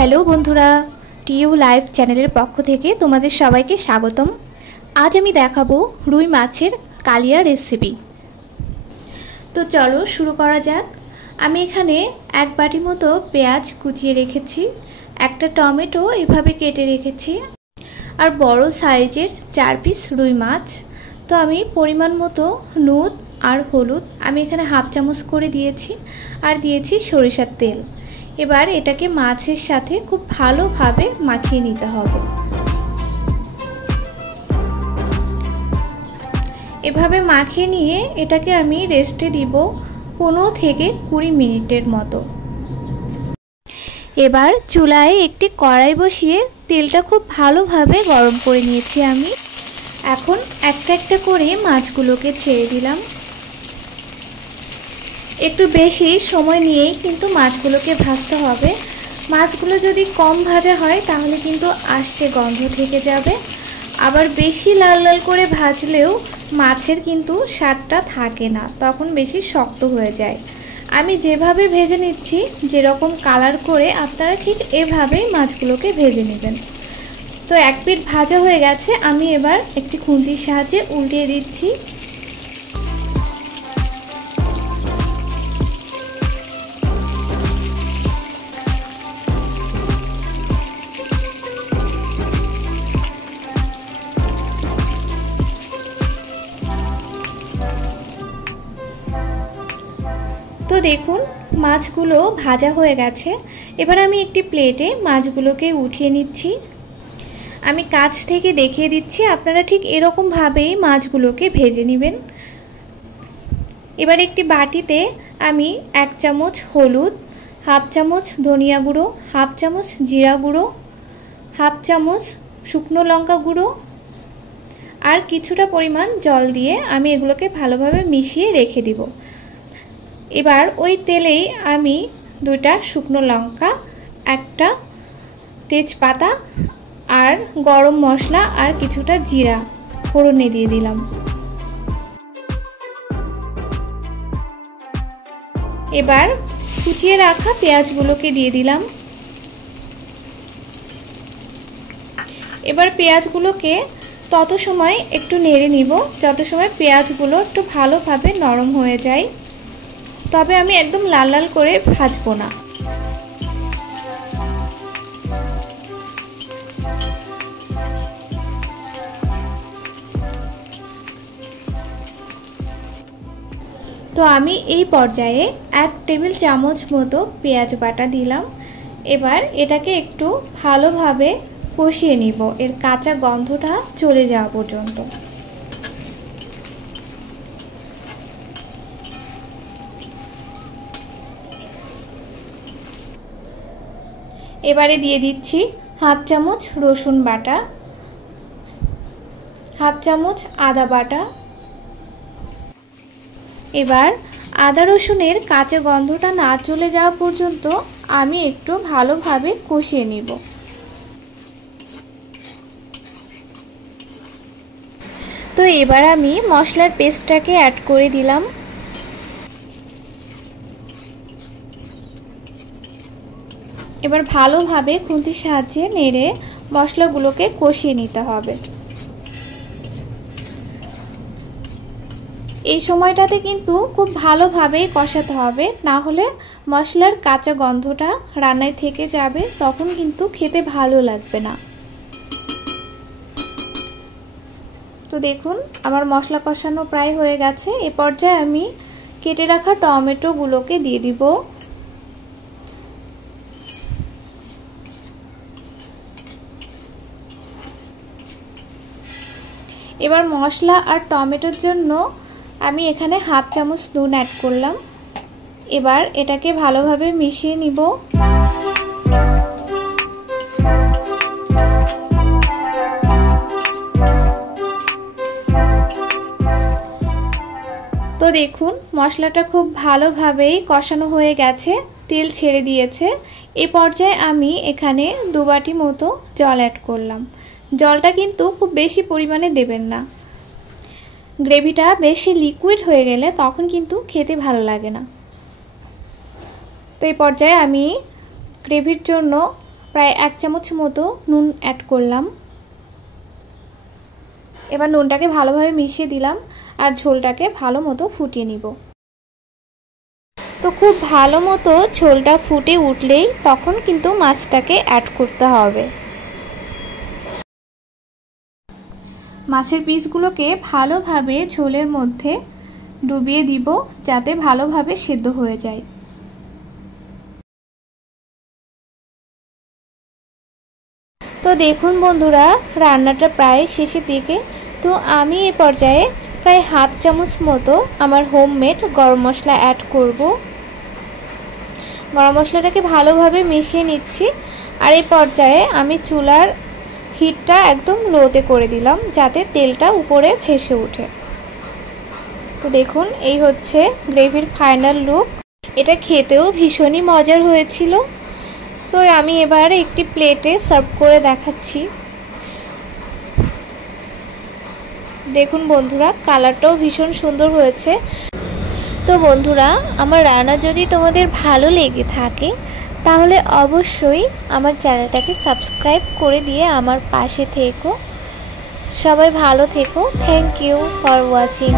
Hello বন্ধুরা, TU live চ্যানেলের পক্ষ থেকে তোমাদের সবাইকে স্বাগতম। আজ আমি দেখাবো রুই মাছের কালিয়া রেসিপি। তো চলো শুরু করা যাক। আমি এখানে এক বাটি মতো পেঁয়াজ কুচিয়ে রেখেছি, একটা টমেটো এভাবে কেটে রেখেছি, আর বড় সাইজের 4 পিস রুই মাছ। তো আমি পরিমাণ মতো নুন আর হলুদ আমি এখানে হাফ চামচ করে দিয়েছি, আর দিয়েছি সরিষার তেল। এবার এটাকে মাছের সাথে খুব ভালোভাবে মাখিয়ে নিতে হবে। এভাবে মাখিয়ে নিয়ে এটাকে আমি রেস্টে দিব 15 থেকে 20 মিনিটের মতো। এবার চুলায় একটি কড়াই বসিয়ে তেলটা খুব ভালোভাবে গরম করে নিয়েছি আমি। এখন একটা একটা করে মাছগুলোকে ছেড়ে দিলাম। একটু বেশি সময় নিয়েই কিন্তু মাছগুলোকে ভাজতে হবে। মাছগুলো যদি কম ভাজা হয় তাহলে কিন্তু আষ্টে গন্ধ থেকে যাবে, আবার বেশি লাল লাল করে ভাজলেও মাছের কিন্তু স্বাদটা থাকে না, তখন বেশি শক্ত হয়ে যায়। আমি যেভাবে ভেজে নিচ্ছি, যেরকম কালার করে আপনারা ঠিক এভাবেই মাছগুলোকে ভেজে নেবেন। তো এক পিঠ ভাজা হয়ে গেছে, আমি এবার একটি খুন্তির সাহায্যে উল্টিয়ে দিচ্ছি। তো দেখুন মাছগুলো ভাজা হয়ে গেছে। এবার আমি একটি প্লেটে মাছগুলোকে উঠিয়ে নিচ্ছি। আমি কাছ থেকে দেখিয়ে দিচ্ছি, আপনারা ঠিক এরকমভাবেই মাছগুলোকে ভেজে নেবেন। এবার একটি বাটিতে আমি 1 চামচ হলুদ, হাফ চামচ ধনিয়া গুঁড়ো, হাফ চামচ জিরা গুঁড়ো, হাফ চামচ শুকনো লঙ্কা গুঁড়ো আর কিছুটা পরিমাণ জল দিয়ে আমি এগুলোকে ভালোভাবে মিশিয়ে রেখে দিব। এবার ওই তেলেই আমি 2টা শুকনো লঙ্কা, একটা তেজপাতা আর গরম মশলা আর কিছুটা জিরা ফোড়নে দিয়ে দিলাম। এবার কুচিয়ে রাখা পেঁয়াজগুলোকে দিয়ে দিলাম। এবার পেঁয়াজগুলোকে তত সময় একটু নেড়ে নিব যত সময় পেঁয়াজগুলো একটু ভালোভাবে নরম হয়ে যায়, তবে আমি একদম লাল লাল করে ভাজবো না। তো আমি এই পর্যায়ে 1 টেবিল চামচ মতো পেঁয়াজ বাটা দিলাম। এবার এটাকে একটু ভালোভাবে কষিয়ে নিব, এর কাঁচা গন্ধটা চলে যাওয়া পর্যন্ত। এবারে দিয়ে দিচ্ছি হাফ চামচ রসুন বাটা, হাফ চামচ আদা বাটা। এবার আদা রসুনের কাঁচা গন্ধটা না চলে যাওয়া পর্যন্ত আমি একটু ভালোভাবে কষিয়ে নিব। তো এবার আমি মশলার পেস্টটাকে অ্যাড করে দিলাম। এবার ভালোভাবে খুন্তির সাহায্যে নেড়ে মশলাগুলোকে কষিয়ে নিতে হবে। এই সময়টাতে কিন্তু খুব ভালোভাবেই কষাতে হবে, না হলে মশলার কাঁচা গন্ধটা রান্নায় থেকে যাবে, তখন কিন্তু খেতে ভালো লাগবে না। তো দেখুন আমার মশলা কষানো প্রায় হয়ে গেছে। এ পর্যায়ে আমি কেটে রাখা টমেটোগুলোকে দিয়ে দিব। এবার মশলা আর টমেটোর জন্য আমি এখানে হাফ চামচ নুন অ্যাড করলাম। এবার এটাকে ভালোভাবে মিশিয়ে নিব। তো দেখুন মশলাটা খুব ভালোভাবেই কষানো হয়ে গেছে, তেল ছেড়ে দিয়েছে। এই পর্যায়ে আমি এখানে 2 বাটি মতো জল অ্যাড করলাম। জলটা কিন্তু খুব বেশি পরিমাণে দেবেন না, গ্রেভিটা বেশি লিকুইড হয়ে গেলে তখন কিন্তু খেতে ভালো লাগে না। তো এই পর্যায়ে আমি গ্রেভির জন্য প্রায় 1 চামচ মতো নুন অ্যাড করলাম। এবার নুনটাকে ভালোভাবে মিশিয়ে দিলাম আর ঝোলটাকে ভালো মতো ফুটিয়ে নিব। তো খুব ভালো মতো ঝোলটা ফুটে উঠলেই তখন কিন্তু মাছটাকে অ্যাড করতে হবে। মাছের পিসগুলোকে ভালোভাবে ঝোলের মধ্যে ডুবিয়ে দিব যাতে ভালোভাবে সিদ্ধ হয়ে যায়। তো দেখুন বন্ধুরা, রান্নাটা প্রায় শেষের দিকে। তো আমি এই পর্যায়ে প্রায় 1/2 চামচ মতো আমার হোমমেড গরম মশলা অ্যাড করব। গরম মশলাটাকে ভালোভাবে মিশিয়ে নিচ্ছি। আর এই পর্যায়ে আমি চুলার হিটটা একদম লোতে করে দিলাম যাতে তেলটা উপরে ভেসে ওঠে। তো দেখুন, এই হচ্ছে গ্রেভির ফাইনাল লুক। এটা খেতেও ভীষণই মজার হয়েছিল। তো আমি এবার একটি প্লেটে সার্ভ করে দেখাচ্ছি। দেখুন বন্ধুরা, কালারটাও ভীষণ সুন্দর হয়েছে। তো বন্ধুরা, আমার রান্না যদি তোমাদের ভালো লেগে থাকে তাহলে অবশ্যই আমার চ্যানেলটাকে সাবস্ক্রাইব করে দিয়ে আমার পাশে থেকো। সবাই ভালো থেকো। Thank you for watching.